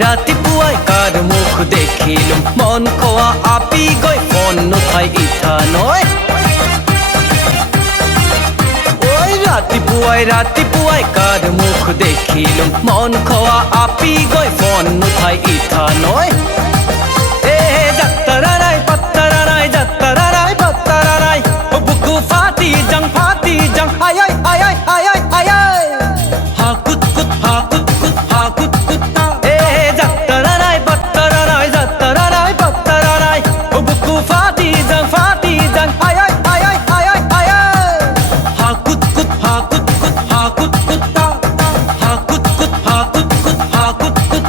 ৰাতিপুৱাই কাৰ মুখ দেখিলো মন খোৱা আপি গৈ ফোন নুঠাই ইঠা নয় ৰাতিপুৱাই কাৰ মুখ দেখিলো মন খোৱা আপি গৈ ফোন নুঠাই ইঠা নয় যাত্ৰা নাই পাত্ৰা নাই যাত্ৰা নাই পাত্ৰা নাই বুকু ফাটি যাং আই আই আই আই আই আই আই আই হা কুত কুত হা কুত কুত হা কুত কুত যাত্ৰা নাই পাত্ৰা নাই যাত্ৰা নাই পাত্ৰা নাই বুকু ফাটি যাং আই আই আই আই আই আই আই হা কুত কুত হা কুত কুত হা কুত কুত হা কুত কুত হা কুত কুত হা কুত কুত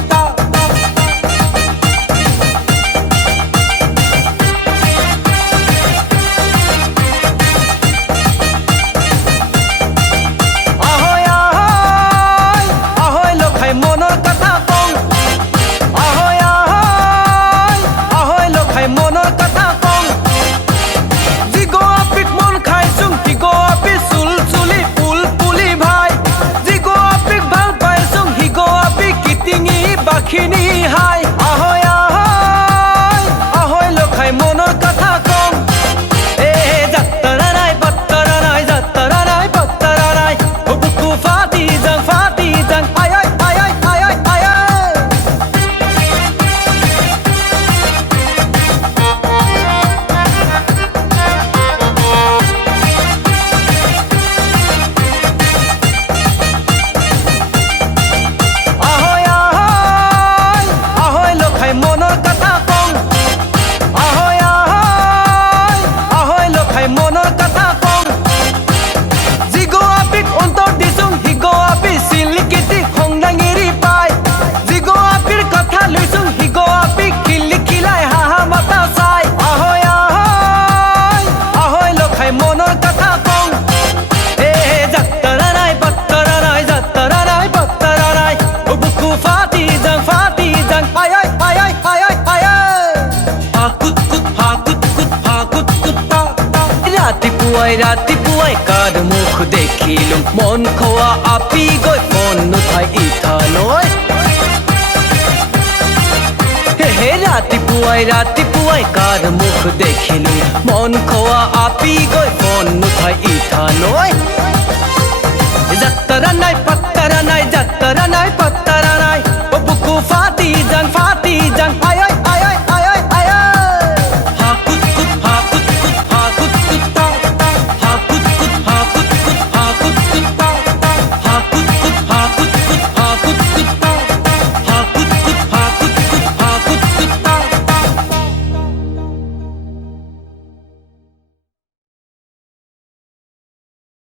মনৰ কথা কওঁ আহৈ আহৈ আহৈ লখাই মনৰ কথা কওঁ জিগো আপিক মন খাইছোং হিগো আপি চুলি ফুল পুলি ভাই জিগো আপিক ভাল পাইছোং হিগো আপি কিটিঙি বাখিনী হাই আহৈ আহৈ আহৈ লখাই মনৰ কথা কওঁ যাত্ৰা নাই পাত্ৰা নাই যাত্ৰা নাই পাত্ৰা নাই বুকু ফাটি যাং আই আই মনৰ কথা কওঁ আহৈ আহৈ আহৈ লখাই মনৰ কথা কওঁ জিগো আপিক অন্তৰ দিছোং হিগো আপি চিলিকিটি খংদাঙিৰি পাই জিগো আপিৰ কথা লৈছোং হিগো আপি খিলাই হাহা মাতা চাই আহৈ আহৈ আহৈ লখাই মনৰ কথা কওঁ যাত্ৰা নাই পাত্ৰা নাই যাত্ৰা নাই পাত্ৰা নাই বুকু ফাটি যাং আই আই আই আই আই আই আই হা কুত কুত হা কুত কুত হা কুত কুত ৰাতিপুৱাই কাৰ মুখ দেখিলো মন খোৱা আপি গৈ ফোন নুঠাই ইঠা নয় ৰাতিপুৱাই কাৰ মুখ দেখিলো মন খোৱা আপি গৈ ফোন নুঠাই ইঠা নয়